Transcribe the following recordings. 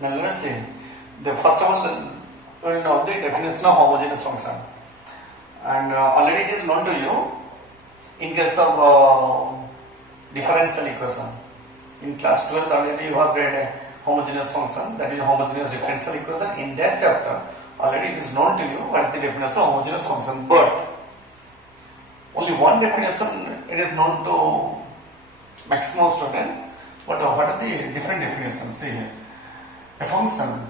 Now let's see. The first of all, we will know the definition of homogeneous function, and already it is known to you in case of differential equation. In class 12 already you have read a homogeneous function, that is homogeneous differential equation. In that chapter already it is known to you what is the definition of homogeneous function, but only one definition it is known to maximum students. But what are the different definitions? See here, a function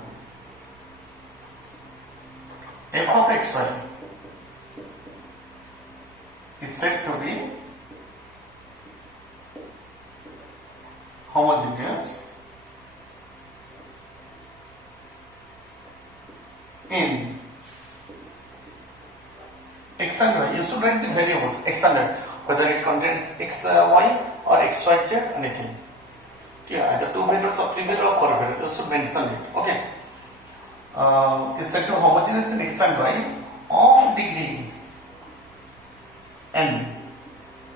f of xy is said to be homogeneous in x and y. You should write the variables x and y, whether it contains x, y or x, y, z, anything. Yeah, either 2 variables or 3 variables or 4 variables. You should mention it. Okay. Is said to be homogeneous in x and y of degree n.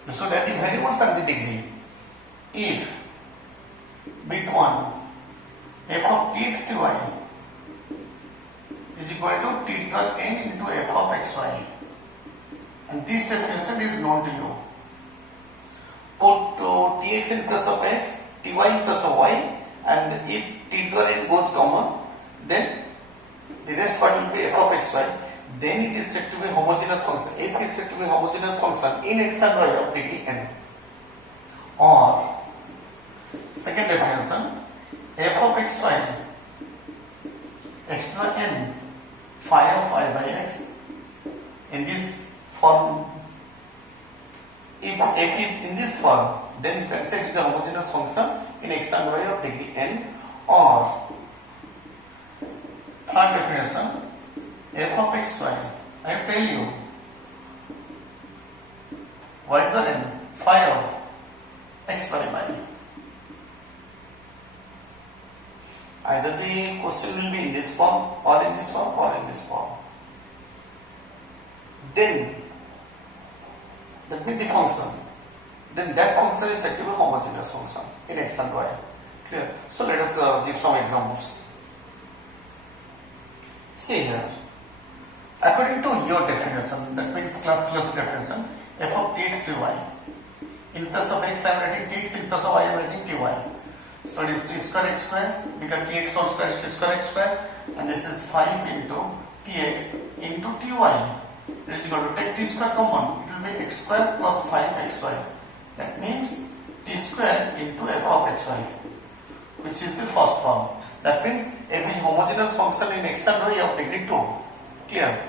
You should add the variables and the degree. If bit 1 f of tx dy is equal to t to the n into f of xy, and this definition is known to you. Put tx in place of x, ty in place of y, and if t to the n goes common, then the rest part will be f of xy. Then it is said to be homogeneous function. F is said to be homogeneous function in x and y of degree n. Or second definition, f of xy x to the n phi of y by x. In this form, if f is in this form, then you can say it is a homogeneous function in x and y of degree n. Or third definition, f of xy, I tell you, y to the n phi of xy by. Either the question will be in this form or in this form or in this form. Then that means the function. Then that function is said to be homogeneous function in x and y. Clear? So let us give some examples. See here. According to your definition, that means class 12 definition, f of tx dy. In place of x I am writing tx, in place of y I am writing ty. So it is t square x square, because tx whole square is t square x square, and this is 5 into tx into ty. It is going to take t square common, it will be x square plus 5xy. That means t square into f of xy, which is the first form. That means f is homogeneous function in x and y of degree 2. Clear?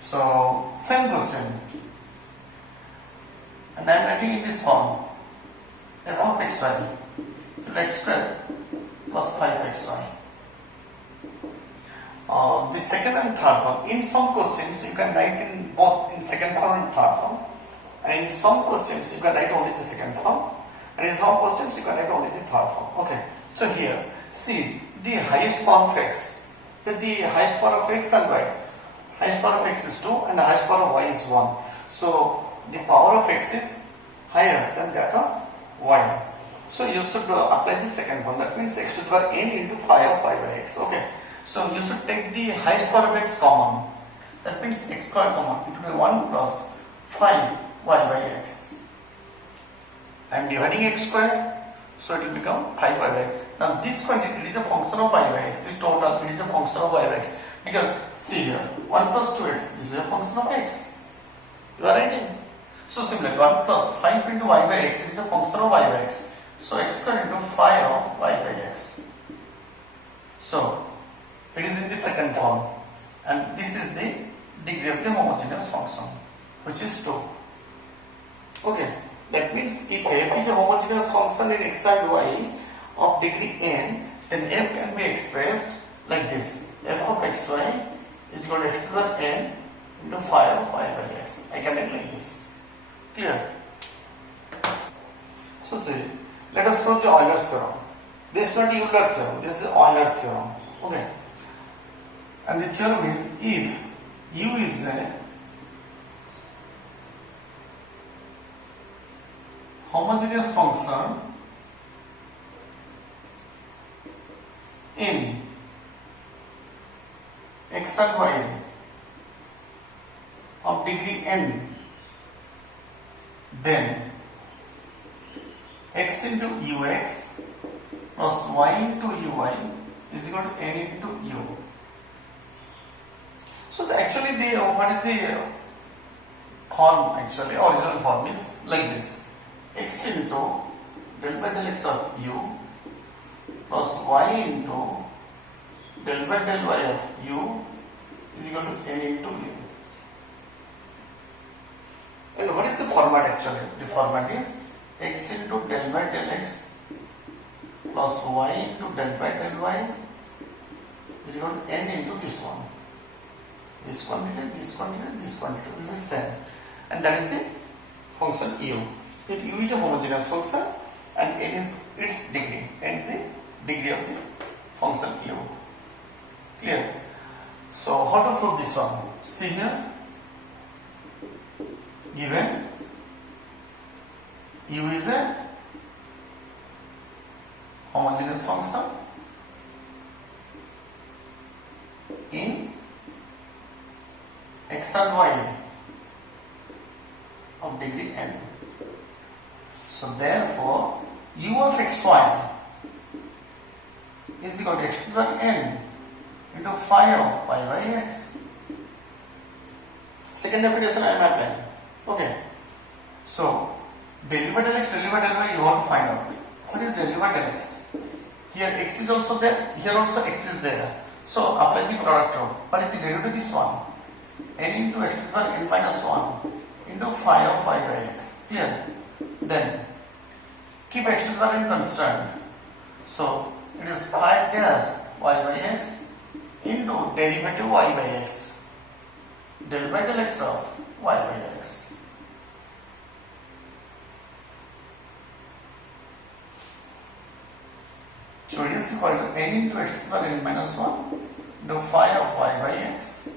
So same question, and I am writing in this form, f of xy, so x square plus 5xy. The second and third form. In some questions you can write in both in second form and third form, and in some questions you can write only the second form, and in some questions you can write only the third form. Okay. So here, see the highest power of x. Here the highest power of x and y. Highest power of x is 2 and the highest power of y is 1. So the power of x is higher than that of y. So you should apply the second one. That means x to the power n into phi of y by x. Okay. So you should take the highest power of x common. That means x square common. It will be 1 plus 5 y by x. I am dividing x square, so it will become 5 y by x. Now this quantity, it is a function of y by x. The total, it is a function of y by x. Because see here, 1 plus 2x, this is a function of x. You are writing. So similarly, 1 plus 5 into y by x, it is a function of y by x. So x square into phi of y by x. So it is in the second form, and this is the degree of the homogeneous function, which is 2. Okay, that means if f is a homogeneous function in x and y of degree n, then f can be expressed like this: f of xy is equal to x to the power n into phi of y by x. I can write like this. Clear? So see, let us prove the Euler's theorem. This is not Euler theorem, this is Euler theorem. Okay. And the theorem is, if u is a homogeneous function in x and y of degree n, then x into ux plus y into uy is equal to n into u. So actually what is the form, actually original form is like this: x into del by del x of u plus y into del by del y of u is equal to n into u. And what is the format actually? The format is x into del by del x plus y into del by del y is equal to n into this one. This quantity, this quantity, this quantity will be same. And that is the function u. If u is a homogeneous function and n is its degree, n is the degree of the function u. Clear? So how to prove this one? See here, given u is a homogeneous function in x and y of degree n. So therefore u of xy is equal to x to the power n into phi of y by x. Second application I am applying. Okay. So del u by del x, del u by del y you want to find out. What is del u by del x? Here x is also there, here also x is there. So apply the product rule. What is the derivative of this one? N into x to the power n minus 1 into phi of y by x. Clear? Then keep x to the power n constant. So it is phi dash y by x into derivative y by x, del by del x of y by x. So it is equal to n into x to the power n minus 1 into phi of y by x.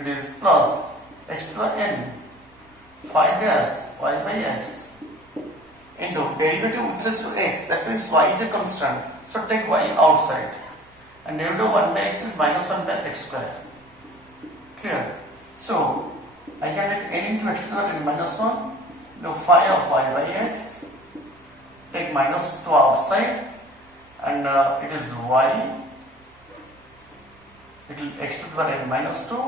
It is plus x to the power n phi dash y by x into derivative with respect to x, that means y is a constant, so take y outside, and derivative of 1 by x is minus 1 by x square. Clear? So I can write n into x to the power n minus 1 into phi of y by x, take minus 2 outside, and it is y, it will x to the power n minus 2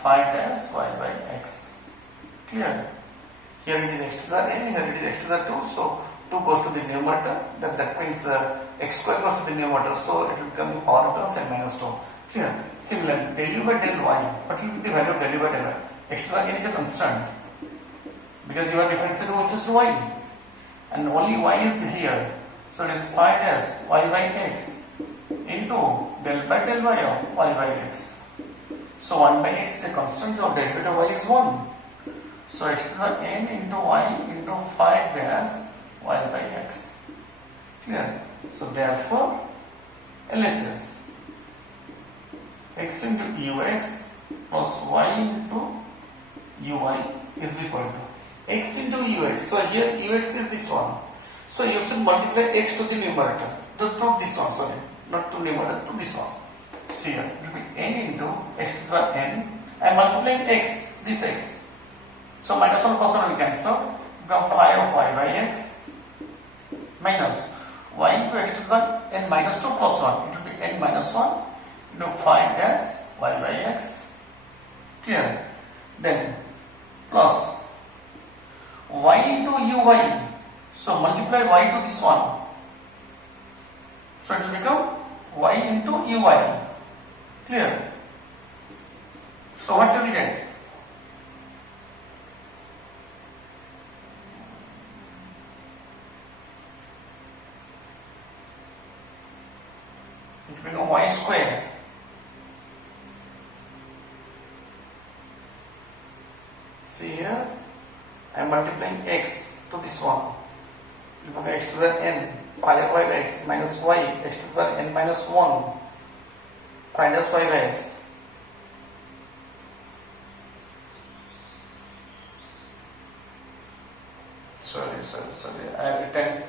phi dash y by x. Clear? Here it is x to the n, here it is x to the 2, so 2 goes to the numerator, that means x square goes to the numerator, so it will become the power of n minus 2. Clear? Similarly, del u by del y, what will be the value of del u by del y? X to the n is a constant, because you are differentiating with respect to y, and only y is here, so it is phi dash y by x into del by del y of y by x. So 1 by x is a constant, so derivative of y is 1. So x to the power n into y into phi dash y by x. Clear? So therefore LHS x into ux plus y into uy is equal to x into ux. So here ux is this one. So you should multiply x to the numerator. To this one, sorry, not to numerator, to this one. See here, it will be n into x to the power n. I am multiplying x, this x. So minus 1 plus 1 will cancel. Become phi of y by x minus y into x to the power n minus 2 plus 1. It will be n minus 1 into phi dash y by x. Clear? Then plus y into uy. So multiply y to this one. So it will become y into uy. Clear? So what do we get? It will become y square see here, I am multiplying x to this one. It will become x to the n phi of y by x minus y x to the n minus 1 phi dash y by x. Sorry. I have written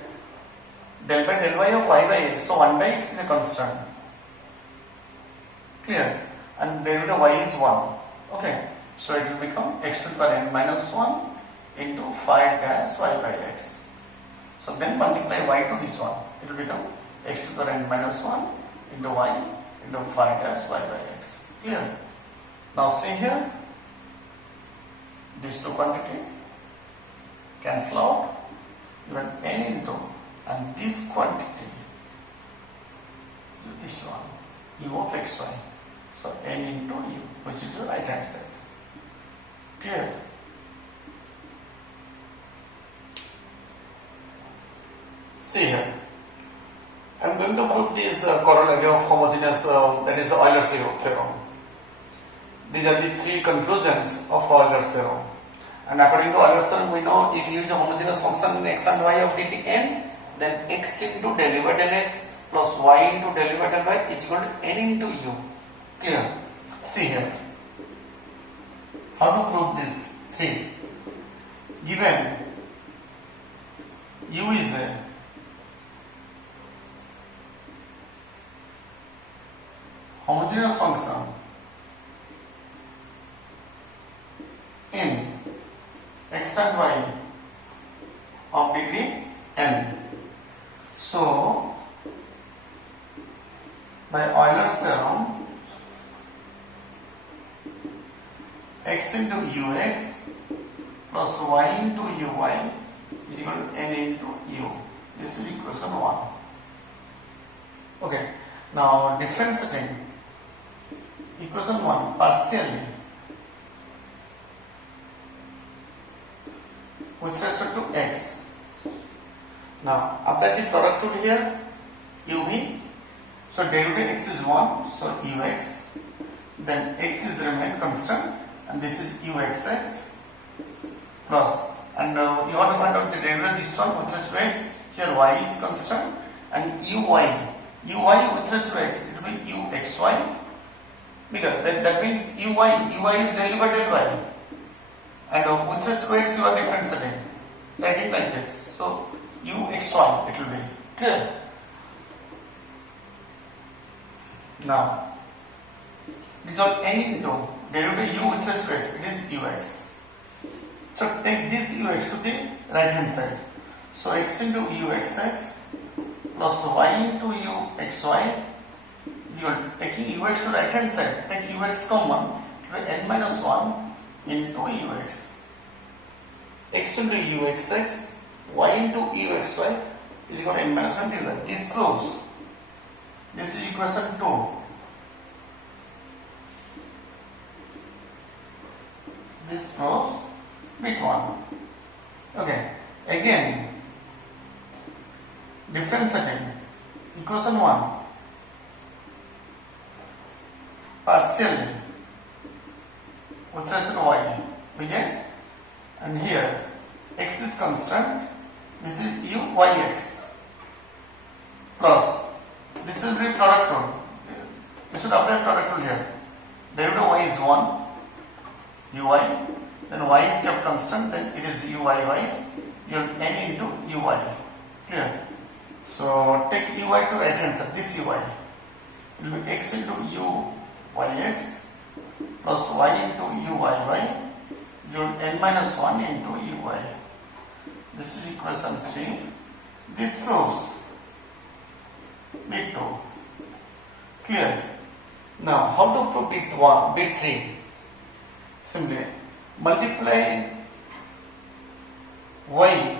del by del y of y by x. So 1 by x is a constant. Clear? And derivative y is 1. Okay. So it will become x to the power n minus 1 into 5 dash y by x. So then multiply y to this one. It will become x to the power n minus 1 into y into 5 dash y by x. Clear? Now see here, these two quantity cancel out, even n into, and this quantity, so this one, u of xy. So n into u, which is the right hand side. Clear? See here, I am going to prove this corollary of homogeneous, that is Euler's theorem. These are the three conclusions of Euler's theorem. And according to Euler's theorem, we know if you use a homogeneous function x and y of degree n, then x into del over del x plus y into del over del y is equal to n into u. Clear? See here. How to prove this three? Given u is a homogeneous function in x and y of degree n. So, by Euler's theorem, x into ux plus y into uy is equal to n into u. This is equation 1. Okay. Now differentiating equation 1 partially with respect to x. Now apply the product rule here, uv. So derivative x is 1, so ux. Then x is remain constant, and this is uxx plus. And you want to find out the derivative of this one with respect to x. Here y is constant, and uy with respect to x, it will be uxy. Because that means uy is del over del y. And with respect to x, you are differentiating. Writing like this. So uxy it will be. Clear? Now, this is all n into derivative u with respect to x, it is ux. So take this ux to the right hand side. So x into uxx plus y into uxy. You are taking ux to right hand side. Take ux common. It will be n minus 1 into ux. X into uxx, y into uxy is equal to n minus 1 dy. This proves. This is equation 2. This proves bit 1. Okay. Again, differentiating equation 1 partially with respect to y, we get, and here x is constant, this is uyx plus, this will be product rule. You should apply product rule here. Derivative y is 1, uy, then y is kept constant, then it is uyy, you have n into uy. Clear? So take uy to right hand side, this uy. It will be x into uyx plus y into uyy, you have n minus 1 into uy. This is equation 3. This proves bit 2. Clear? Now, how to prove bit 1, bit 3? Simply multiply y,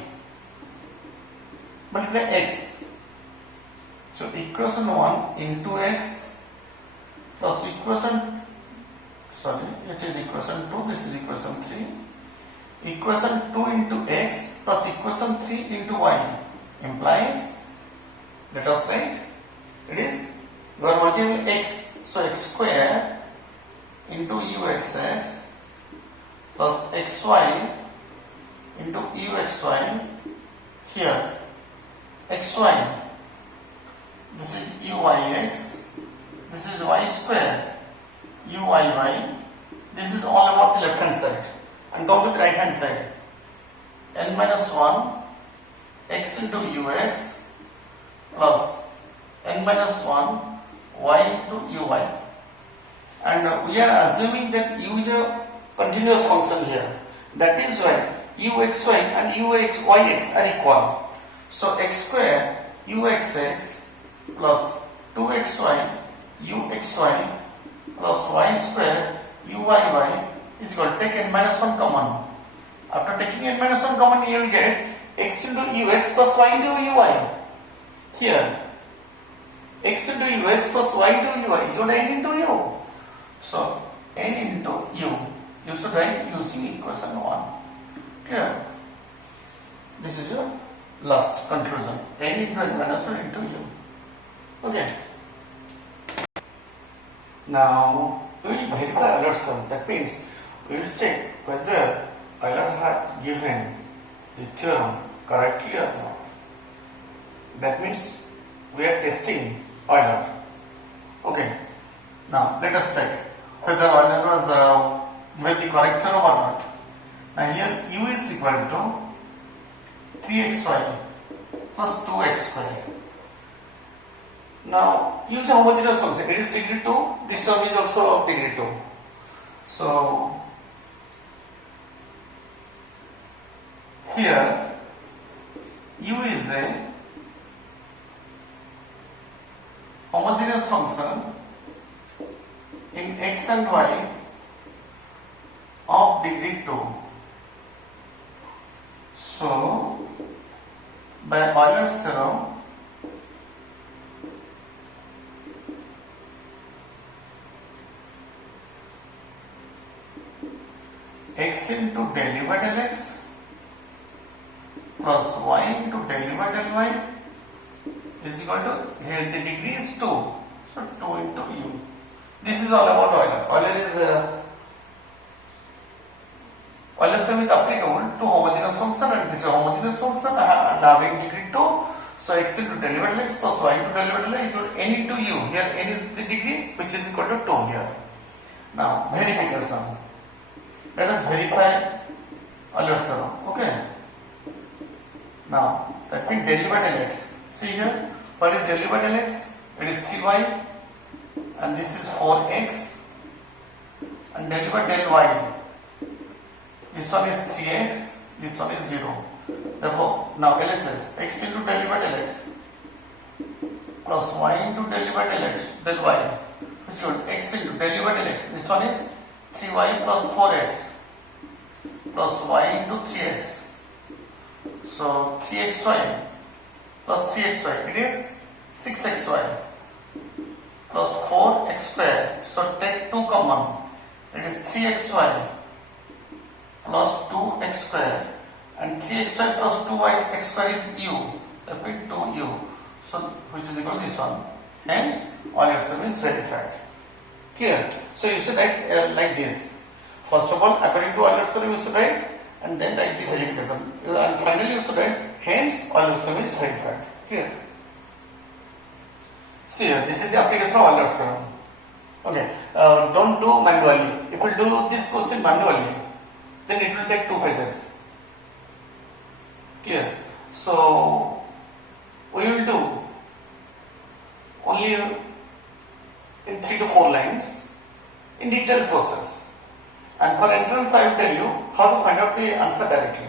multiply x. So equation 1 into x plus equation, it is equation 2, this is equation 3. Equation 2 into x plus equation 3 into y implies, let us write, it is, you are multiplying x, so x square into uxx plus xy into uxy, here xy, this is uyx, this is y square, uyy, this is all about the left hand side, and come to the right hand side, n minus 1 x into ux plus n minus 1 y into uy. and we are assuming that u is a continuous function here. That is why uxy and uyx are equal. So x square uxx plus 2xy uxy plus y square uyy is equal to take n minus 1 common. After taking n minus 1 common, you will get x into ux plus y into uy. Here, x into ux plus y into uy is equal to n into u. So, n into u. You should write using equation 1. Clear? This is your last conclusion. N into n minus 1 into u. Okay. Now, we will verify Euler's theorem. That means we will check whether Euler has given the theorem correctly or not. That means we are testing Euler. Okay. Now let us check whether Euler was given the correct theorem or not. Now here u is equal to 3xy plus 2x square. Now u is a homogeneous function. It is degree 2. This term is also of degree 2. So here u is a homogeneous function in x and y of degree 2. So by Euler's theorem, x into del u by del x plus y into del u by del y is equal to, here the degree is 2, so 2 into u. This is all about Euler. Euler's theorem is applicable to homogeneous function, and this is a homogeneous function and having degree 2. So x into del u by del x plus y into del u by del y is equal to n into u. Here n is the degree, which is equal to 2 here. Now verification. Let us verify Euler's theorem. Okay. Now that means del u by del x. See here, what is del u by del x? It is 3y, and this is 4x, and del u by del y. This one is 3x, this one is 0. Therefore, now LHS, x into del u by del x plus y into del u by del x, del y, which is x into del u by del x. This one is 3y plus 4x plus y into 3x. So 3xy plus 3xy, it is 6xy plus 4x square. So take 2 common, it is 3xy plus 2x square, and 3xy plus 2x square is u, that means 2u. So which is equal to this one. Hence Euler's theorem is verified. Clear? So you should write like this. First of all, according to Euler's theorem you should write, and then write the verification. And finally you should write, hence Euler's theorem is verified. Clear? See here, this is the application of Euler's theorem. Okay, don't do manually. If you do this question manually, then it will take 2 pages. Clear? So we will do only in 3 to 4 lines in detailed process. And for entrance I will tell you how to find out the answer directly.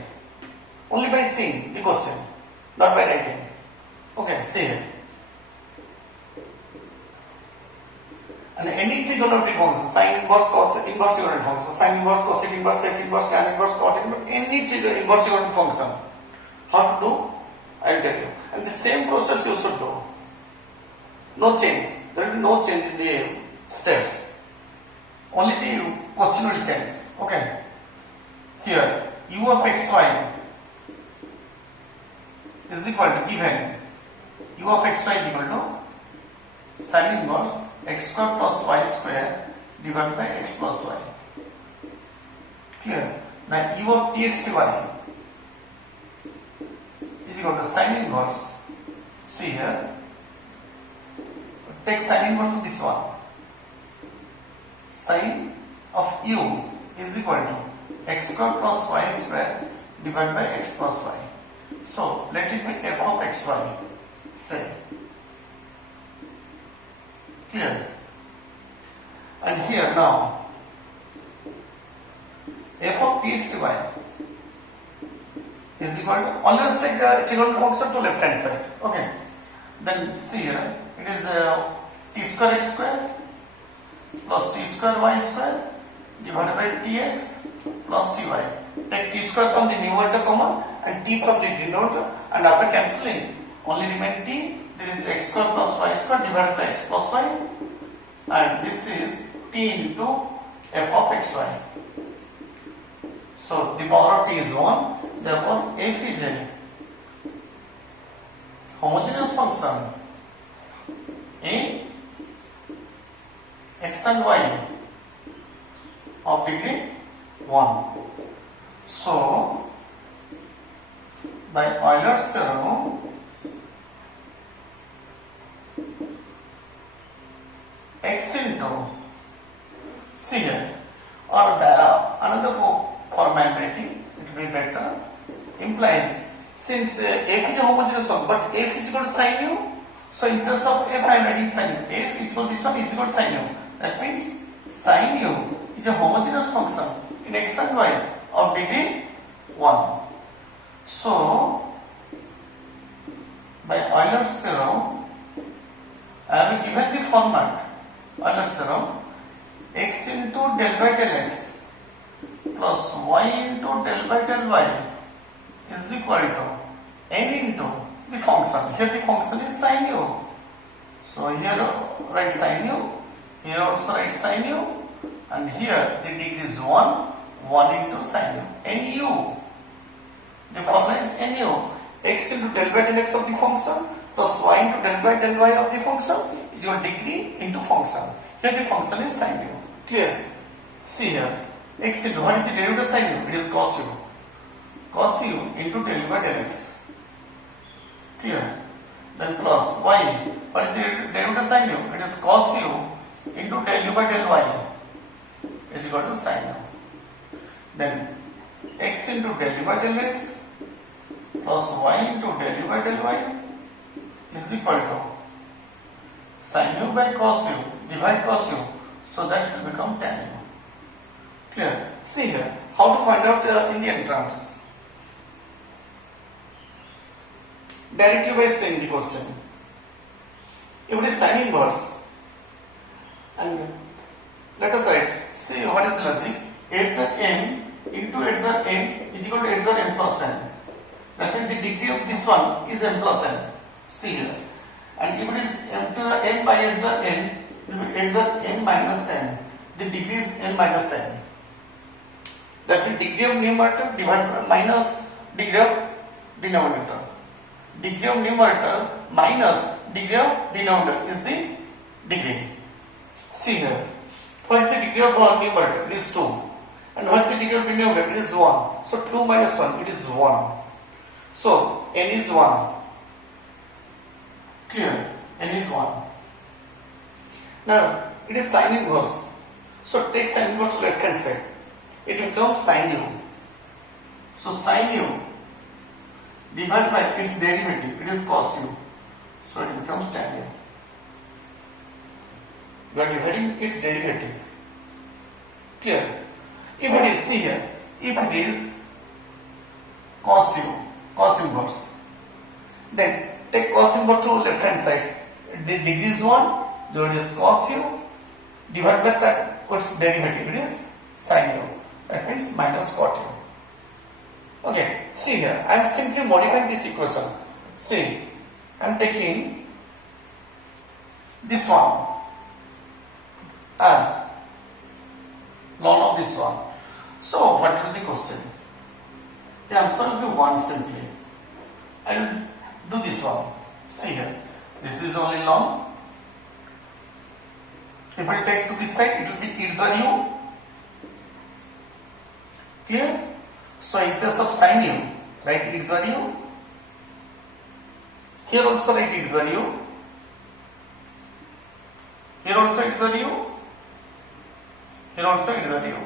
Only by seeing the question, not by writing. Okay, see here. And any trigonometric function, sine inverse, cos inverse unit function, sine inverse, cosec inverse, sec inverse, tan inverse, cot inverse, any inverse unit function, how to do, I will tell you. And the same process you should do. No change. There will be no change in the steps. Only the question will change. Okay. Here, u of xy is equal to, given u of xy is equal to sin inverse x square plus y square divided by x plus y. Clear? Now u of dx dy is equal to sin inverse. See here, take sin inverse of this one. Sin of u is equal to x square plus y square divided by x plus y. So let it be f of xy, say. Clear? And here now f of tx dy is equal to, always take the trigonometric function to left hand side. Okay. Then see here, it is t square x square plus t square y square divided by tx plus ty. Take t square from the numerator common and t from the denominator, and after cancelling only remain t. This is x square plus y square divided by x plus y, and this is t into f of xy. So the power of t is 1, therefore f is a homogeneous function in x and y of degree 1. So by Euler's theorem, x into, see here, or another format writing, it will be better, implies, since f is a homogeneous function, but f is equal to sin u, so in place of f I am writing sin u, f is equal to this one is equal to sin u. That means sin u is a homogeneous function in x and y of degree 1. So by Euler's theorem, I have given the format. Euler's theorem, x into del by del x plus y into del by del y is equal to n into the function. Here the function is sin u. So here write sin u, here also write sin u, and here the degree is 1 into sin u. Nu, the formula is nu. X into del by del x of the function plus y into del by del y of the function is your degree into function. Here the function is sin u. Clear? See here, x into, what is the derivative of sin u? It is cos u. Cos u into del by del x. Clear? Then plus y, what is the derivative of sin u? It is cos u into del u by del y is equal to sin u. Then x into del u by del x plus y into del u by del y is equal to sin u by cos u, divide cos u, so that will become tan u. Clear? See here, how to find out the Indian terms? Directly by saying the question. If it is sin inverse, and let us write, see what is the logic? At the m into at the n is equal to at the m plus n. That means the degree of this one is m plus n. See here. And if it is m to the n by at the n, it will be at the n minus n. The degree is n minus n. That means degree of numerator divided by minus degree of denominator. Degree of numerator minus degree of denominator is the degree. See here. What is the degree of numerator? It is 2. And what is the degree of denominator? It is 1. So 2 minus 1, it is 1. So n is 1. Clear? N is 1. Now it is sin inverse. So take sin inverse to left hand side. It will become sin u. So sin u divided by its derivative, it is cos u. So it becomes tan u. We are dividing its derivative. Clear? If it is, see here, if it is cos u, cos inverse, then take cos inverse to left hand side. The degree is 1, so it is cos u, divided by that, what's derivative? It is sin u. That means minus cot u. Okay, see here, I am simply modifying this equation. See, I am taking this one as ln of this one. So what will be the question? The answer will be 1 simply. I will do this one. See here, this is only ln. If I take to this side, it will be e to the u. Clear? So in place of sin u, write e to the u. Here also write e to the u. Here also e to the u. Here also e to the u.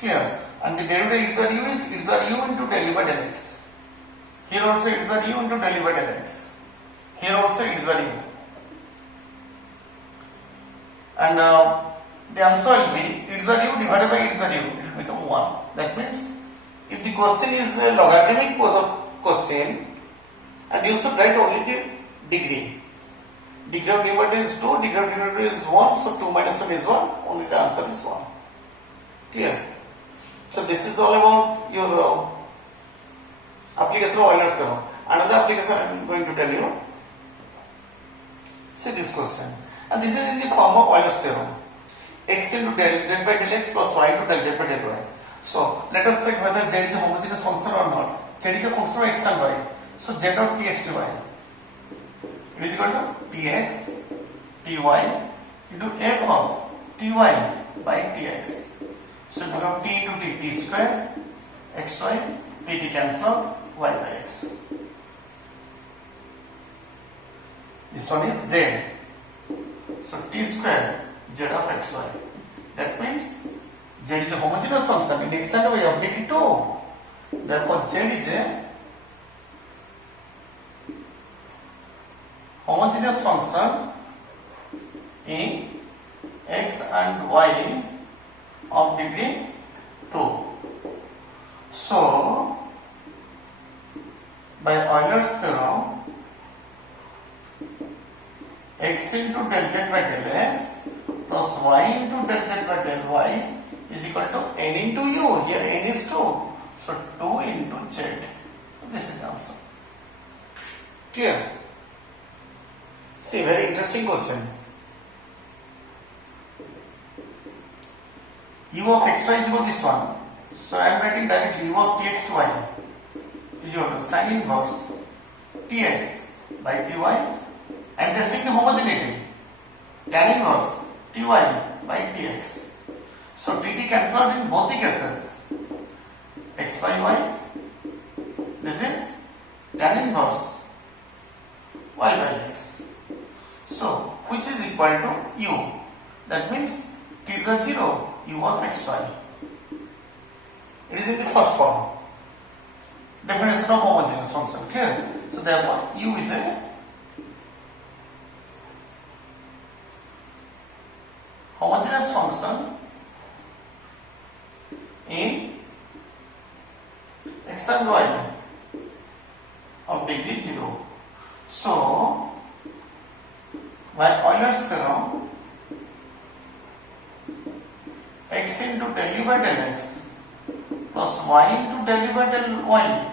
Clear? And the derivative e to the u is e to the u into del u by del x. Here also e to the u into del u by del x. Here also e to the u. and the answer will be e to the u divided by e to the u. It will become 1. That means if the question is a logarithmic question, and you should write only the degree. Degree of numerator is 2, degree of denominator is 1, so 2 minus 1 is 1, only the answer is 1. Clear? So this is all about your application of Euler's theorem. Another application I am going to tell you. See this question, and this is in the form of Euler's theorem. X into del z by del x plus y into del z by del y. So let us check whether z is a homogeneous function or not. Z is a function of x and y. So z of tx dy, it is equal to tx ty into f of ty by tx. So it becomes t into t square xy, t cancel, y by x. This one is z. So t square z of xy. That means z is a homogeneous function in x and y of degree 2. Therefore z is a homogeneous function in x and y of degree 2. So by Euler's theorem, x into del z by del x plus y into del z by del y is equal to n into u. Here n is 2. So 2 into z. This is the answer. Clear? See, very interesting question. U of xy is equal to this one. So I am writing directly u of tx to y is equal to sin inverse tx by ty. I am testing the homogeneity. Tan inverse ty by tx. So dt cancels out in both the cases. X by y. This is tan inverse y by x. So which is equal to u. That means t to the 0 u of xy. It is in the first form. Definition of homogeneous function. Clear? So therefore u is a homogeneous function in x and y of degree 0. So by Euler's theorem, x into del u by del x plus y into del u by del y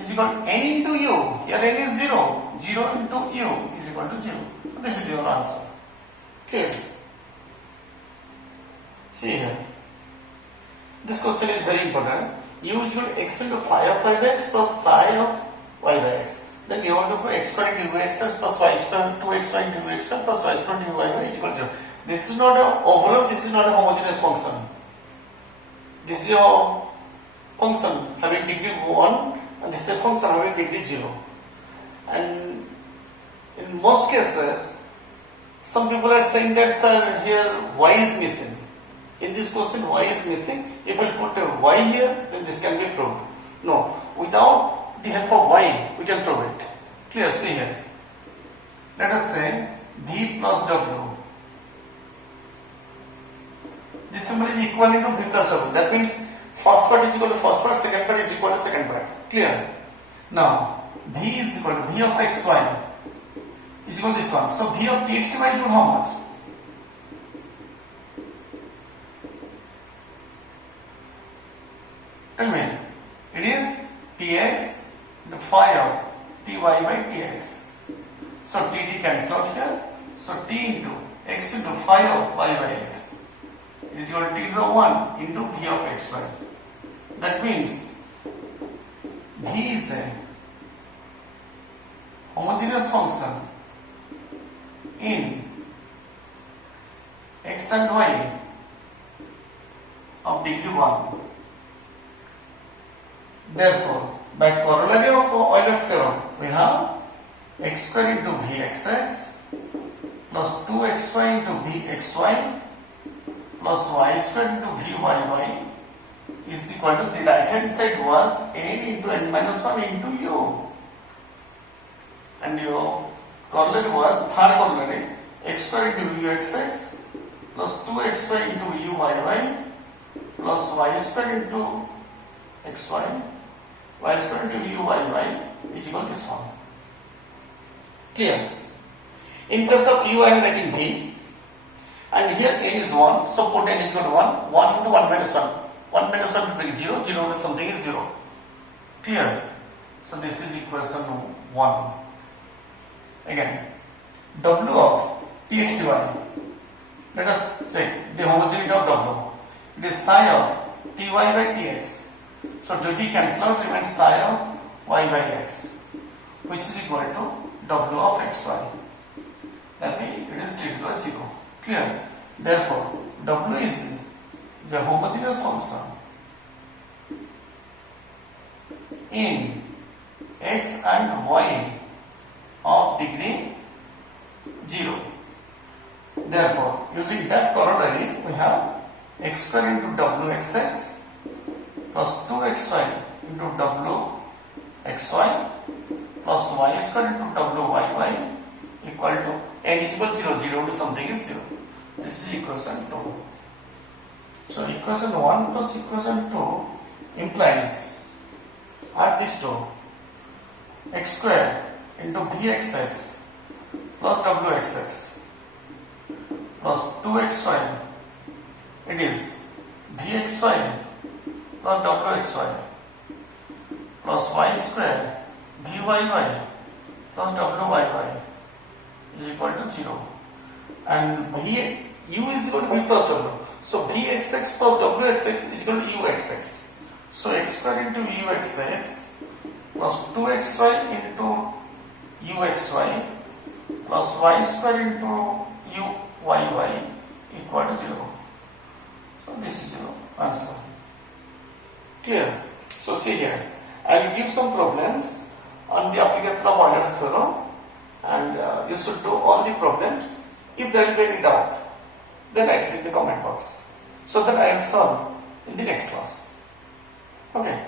is equal to n into u. Here n is 0. 0 into u is equal to 0. So this is your answer. Clear? See here. This question is very important. U is equal to x into phi of y by x plus psi of y by x. Then you want to put x square into ux plus y square 2xy into ux square plus y square into y by is equal to 0. This is not a overall. This is not a homogeneous function. This is a function having degree 1 and this is a function having degree 0. And in most cases, some people are saying that sir here y is missing. In this question y is missing. If we put a y here, then this can be proved. No, without the help of y, we can prove it. Clear? See here. Let us say v plus w. This symbol is equal to v plus w. That means first part is equal to first part, second part is equal to second part. Clear? Now v is equal to v of xy is equal to this one. So v of tx to y is equal to how much? Tell me. It is tx the phi of ty by tx. So dt cancels out here. So t into x into phi of y by x is equal to t to the 1 into v of xy. That means v is a homogeneous function in x and y of degree 1. Therefore, by corollary of Euler's theorem, we have x square into vxx plus 2xy into vxy plus y square into vyy is equal to the right hand side was n into n minus 1 into u. And your corollary was third corollary x square into vxx plus 2xy into uyy plus y square into xy y square into uyy is equal to this one. Clear? In case of u I am getting v and here n is 1, so put n is equal to 1, 1 into 1 minus 1. 1 minus 1 will be 0, 0 minus something is 0. Clear? So this is equation 1. Again, w of txty. Let us check the homogeneity of w. It is psi of ty by tx. So dt cancel out, remains psi of y by x, which is equal to w of xy. That means it is t to the 0. Clear? Therefore, w is the homogeneous function in x and y of degree 0. Therefore, using that corollary, we have x square into wxx plus 2xy into wxy plus y square into wyy equal to n is equal to 0, 0 to something is 0. This is equation 2. So equation 1 plus equation 2 implies add these two, x square into bxx plus wxx plus 2xy, it is bxy plus wxy plus y square byy plus wyy is equal to 0. And u is equal to v plus w. So bxx plus wxx is equal to uxx. So x square into uxx plus 2xy into uxy plus y square into uyy equal to 0. So this is 0 answer. Clear? So see here, I will give some problems on the application of Euler's theorem, and you should do all the problems. If there will be any doubt, then write it in the comment box so that I will solve in the next class. Okay.